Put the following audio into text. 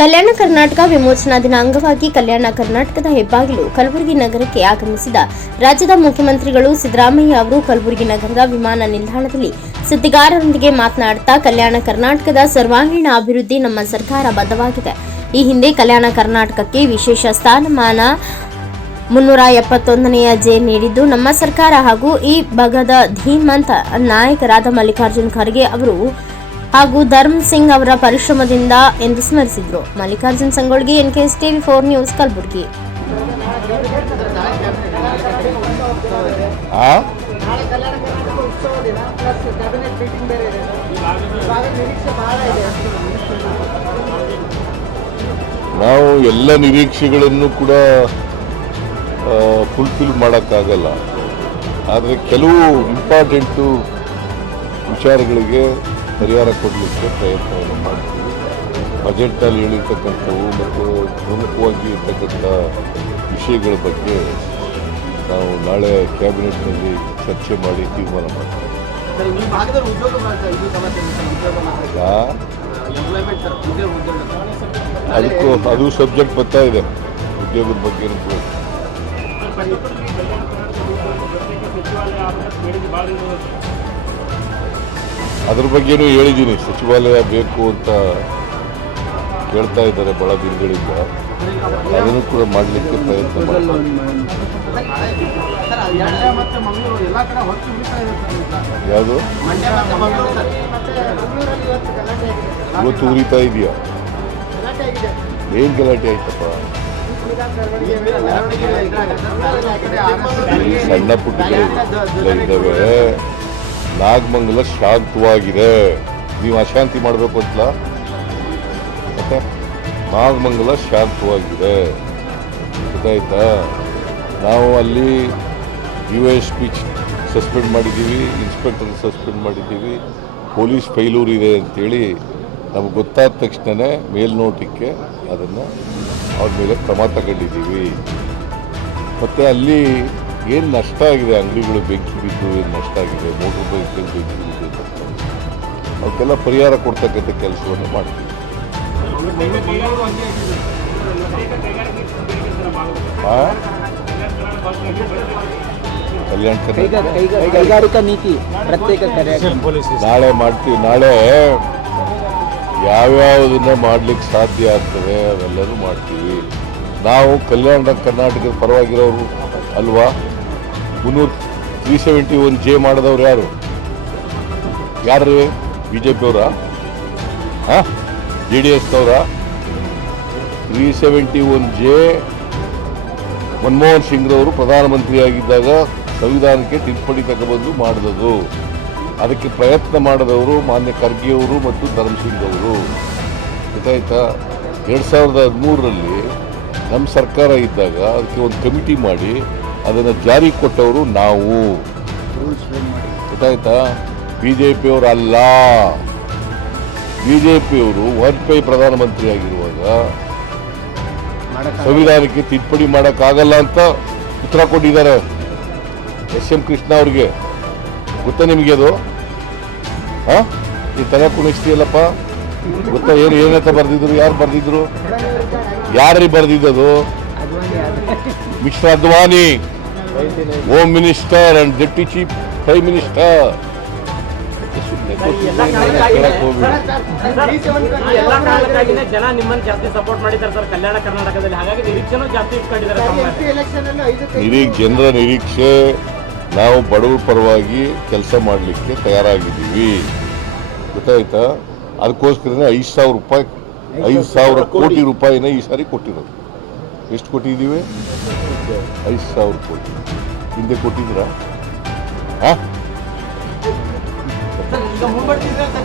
ಕಲ್ಯಾಣ ಕರ್ನಾಟಕ ವಿಮೋಚನಾ ದಿನ ಅಂಗವಾಗಿ ಕಲ್ಯಾಣ ಕರ್ನಾಟಕದ ಹೆಬ್ಬಾಗಿಲು ಕಲಬುರಗಿ ನಗರಕ್ಕೆ ಆಗಮಿಸಿದ ರಾಜ್ಯದ ಮುಖ್ಯಮಂತ್ರಿಗಳು ಸಿದ್ದರಾಮಯ್ಯ ಅವರು ಕಲಬುರಗಿ ನಗರದ ವಿಮಾನ ನಿಲ್ದಾಣದಲ್ಲಿ ಸುದ್ದಿಗಾರರೊಂದಿಗೆ ಮಾತನಾಡುತ್ತಾ ಕಲ್ಯಾಣ ಕರ್ನಾಟಕದ ಸರ್ವಾಂಗೀಣ ಅಭಿವೃದ್ಧಿ ನಮ್ಮ ಸರ್ಕಾರ ಬದ್ಧವಾಗಿದೆ. ಈ ಹಿಂದೆ ಕಲ್ಯಾಣ ಕರ್ನಾಟಕಕ್ಕೆ ವಿಶೇಷ ಸ್ಥಾನಮಾನ ಮುನ್ನೂರ ಎಪ್ಪತ್ತೊಂದನೆಯ ಜೆ ನೀಡಿದ್ದು, ನಮ್ಮ ಸರ್ಕಾರ ಹಾಗೂ ಈ ಭಾಗದ ಧೀಮಂತ ನಾಯಕರಾದ ಮಲ್ಲಿಕಾರ್ಜುನ್ ಖರ್ಗೆ ಅವರು ಹಾಗೂ ಧರ್ಮ್ ಸಿಂಗ್ ಅವರ ಪರಿಶ್ರಮದಿಂದ ಎಂದು ಸ್ಮರಿಸಿದರು. Mallikarjun Sangolgi NKS TV four news, Kalaburagi. ನಾವು ಎಲ್ಲ ನಿರೀಕ್ಷೆಗಳನ್ನು ಕೂಡ ಫುಲ್ಫಿಲ್ ಮಾಡೋಕ್ಕಾಗಲ್ಲ. ಆದರೆ ಕೆಲವು ಇಂಪಾರ್ಟೆಂಟು ವಿಚಾರಗಳಿಗೆ ಪರಿಹಾರ ಕೊಡಲಿಕ್ಕೆ ಪ್ರಯತ್ನವನ್ನು ಮಾಡ್ತೀವಿ. ಬಜೆಟ್ನಲ್ಲಿ ಹೇಳಿರ್ತಕ್ಕಂಥವು ಮತ್ತು ಪ್ರಮುಖವಾಗಿ ಇರ್ತಕ್ಕಂಥ ವಿಷಯಗಳ ಬಗ್ಗೆ ನಾವು ನಾಳೆ ಕ್ಯಾಬಿನೆಟ್ನಲ್ಲಿ ಚರ್ಚೆ ಮಾಡಿ ತೀರ್ಮಾನ ಮಾಡ್ತೀವಿ. ಅದಕ್ಕೂ ಅದು ಸಬ್ಜೆಕ್ಟ್ ಬರ್ತಾ ಇದೆ ಉದ್ಯೋಗದ ಬಗ್ಗೆ ಕೂಡ ಅದ್ರ ಬಗ್ಗೆನೂ ಹೇಳಿದ್ದೀನಿ. ಸಚಿವಾಲಯ ಬೇಕು ಅಂತ ಕೇಳ್ತಾ ಇದ್ದಾರೆ ಬಹಳ ದಿನಗಳಿಂದ. ಅದನ್ನು ಕೂಡ ಮಾಡಲಿಕ್ಕೆ ಪ್ರಯತ್ನ ಮಾಡ್ತಾರೆ. ಯಾವುದು? ಇವತ್ತು ಉರಿತಾ ಇದೆಯಾ? ಏನು ಗಲಾಟೆ ಆಯ್ತಪ್ಪ? ಸಣ್ಣ ಪುಟ್ಟಗಳು ಇದ್ದಾವೆ. ನಾಗಮಂಗಲ ಶಾಂತವಾಗಿದೆ. ನೀವು ಅಶಾಂತಿ ಮಾಡಬೇಕು ಅಂತಲ್ಲ ಮತ್ತೆ? ನಾಗಮಂಗಲ ಶಾಂತವಾಗಿದೆ. ಗೊತ್ತಾಯ್ತಾ? ನಾವು ಅಲ್ಲಿ ಯು ಎಸ್ ಪಿ ಸಸ್ಪೆಂಡ್ ಮಾಡಿದ್ದೀವಿ ಇನ್ಸ್ಪೆಕ್ಟರ್ ಸಸ್ಪೆಂಡ್ ಮಾಡಿದ್ದೀವಿ, ಪೊಲೀಸ್ ಫೈಲೂರ್ ಇದೆ ಅಂತೇಳಿ ನಮ್ಗೆ ಗೊತ್ತಾದ ತಕ್ಷಣವೇ ಮೇಲ್ನೋಟಕ್ಕೆ ಅದನ್ನು ಅವ್ರ ಮೇಲೆ ಕ್ರಮ ತಗೊಂಡಿದ್ದೀವಿ. ಮತ್ತು ಅಲ್ಲಿ ಏನು ನಷ್ಟ ಆಗಿದೆ? ಅಂಗಡಿಗಳು ಬೆಂಕಿ ಬಿದ್ದು ಏನು ನಷ್ಟ ಆಗಿದೆ? ಮೋಟ್ರ್ ಬೈಕ್ಗಳು ಬೆಂಕಿ ಬಿದ್ದು ಅವಕ್ಕೆಲ್ಲ ಪರಿಹಾರ ಕೊಡ್ತಕ್ಕಂಥ ಕೆಲಸವನ್ನು ಮಾಡ್ತೀವಿ. ಆ? ಕಲ್ಯಾಣ ಕರ್ನಾಟಕ. ಕೈಗಾರಿಕಾ ನೀತಿ ಪ್ರತ್ಯೇಕ ನಾಳೆ ಮಾಡ್ತೀವಿ. ನಾಳೆ ಯಾವ್ಯಾವುದನ್ನ ಮಾಡ್ಲಿಕ್ಕೆ ಸಾಧ್ಯ ಆಗ್ತದೆ ಅವೆಲ್ಲರೂ ಮಾಡ್ತೀವಿ. ನಾವು ಕಲ್ಯಾಣ ಕರ್ನಾಟಕದ ಪರವಾಗಿರೋರು ಅಲ್ವಾ? ಮುನ್ನೂರು ತ್ರೀ ಸೆವೆಂಟಿ ಒನ್ ಜೆ ಮಾಡಿದವ್ರು ಯಾರು? ಯಾರು ಬಿ ಜೆ ಪಿಯವರ ಹಾಂ? J D ಎಸ್ನವರ three seventy one J Manmohan ಸಿಂಗ್ರವರು ಪ್ರಧಾನಮಂತ್ರಿಯಾಗಿದ್ದಾಗ ಸಂವಿಧಾನಕ್ಕೆ ತಿದ್ದುಪಡಿ ತಗೊಬಂದು ಮಾಡಿದದು ಅದಕ್ಕೆ ಪ್ರಯತ್ನ ಮಾಡಿದವರು ಮಾನ್ಯ ಖರ್ಗೆಯವರು ಮತ್ತು ಧರ್ಮ್ ಸಿಂಗ್ ಅವರು. ಗೊತ್ತಾಯ್ತಾ? ಎರಡು ಸಾವಿರದ ಹದಿಮೂರರಲ್ಲಿ ನಮ್ಮ ಸರ್ಕಾರ ಇದ್ದಾಗ ಅದಕ್ಕೆ ಒಂದು ಕಮಿಟಿ ಮಾಡಿ ಅದನ್ನು ಜಾರಿ ಕೊಟ್ಟವರು ನಾವು. ಗೊತ್ತಾಯ್ತಾ? ಬಿ ಜೆ ಪಿಯವರು ಅಲ್ಲ ಬಿ ಜೆ ಪಿಯವರು ವಾಜಪೇಯಿ ಪ್ರಧಾನಮಂತ್ರಿ ಆಗಿರುವಾಗ ಸಂವಿಧಾನಕ್ಕೆ ತಿದ್ದುಪಡಿ ಮಾಡೋಕ್ಕಾಗಲ್ಲ ಅಂತ ಉತ್ತರ ಕೊಟ್ಟಿದ್ದಾರೆ. ಎಸ್ ಎಂ ಕೃಷ್ಣ ಅವ್ರಿಗೆ. ಗೊತ್ತಾ ನಿಮಗೆ ಅದು? ಹಾ? ಈ ತಲೆ ಕುಣಿಸ್ತೀಯಲ್ಲಪ್ಪ? ಗೊತ್ತಾ ಏನು ಏನಂತ ಬರೆದಿದ್ರು ಯಾರು ಬರೆದಿದ್ರು? ಯಾರು ಬರೆದಿದ್ದದು? Mishra Advani. Home minister and deputy chief prime minister ಎಲ್ಲ ಕಾರಣಕ್ಕಾಗಿನೇ ಜನ ನಿಮ್ಮನ್ನು ಜಾಸ್ತಿ ಸಪೋರ್ಟ್ ಮಾಡಿದ್ದಾರೆ ಸರ್ ಕಲ್ಯಾಣ ಕರ್ನಾಟಕದಲ್ಲಿ ಹಾಗಾಗಿ ನಿರೀಕ್ಷೆನೂ ಜಾಸ್ತಿ ಇಟ್ಕೊಂಡಿದ್ದಾರೆ ನಿರೀಕ್ಷೆ ಜನರ ನಿರೀಕ್ಷೆ, ನಾವು ಬಡವರ ಪರವಾಗಿ ಕೆಲಸ ಮಾಡಲಿಕ್ಕೆ ತಯಾರಾಗಿದ್ದೀವಿ. ಗೊತ್ತಾಯ್ತಾ? ಅದಕ್ಕೋಸ್ಕರನೇ ಐದು ಸಾವಿರ ರೂಪಾಯಿ, ಐದು ಸಾವಿರ ಕೋಟಿ ರೂಪಾಯಿನ ಈ ಸಾರಿ ಕೊಟ್ಟಿರೋದು. ಎಷ್ಟು ಕೊಟ್ಟಿದ್ದೀವಿ ಐದು ಸಾವಿರ ಕೋಟಿ. ಹಿಂದೆ ಕೊಟ್ಟಿದ್ದೀರಾ? ಹಾಂ?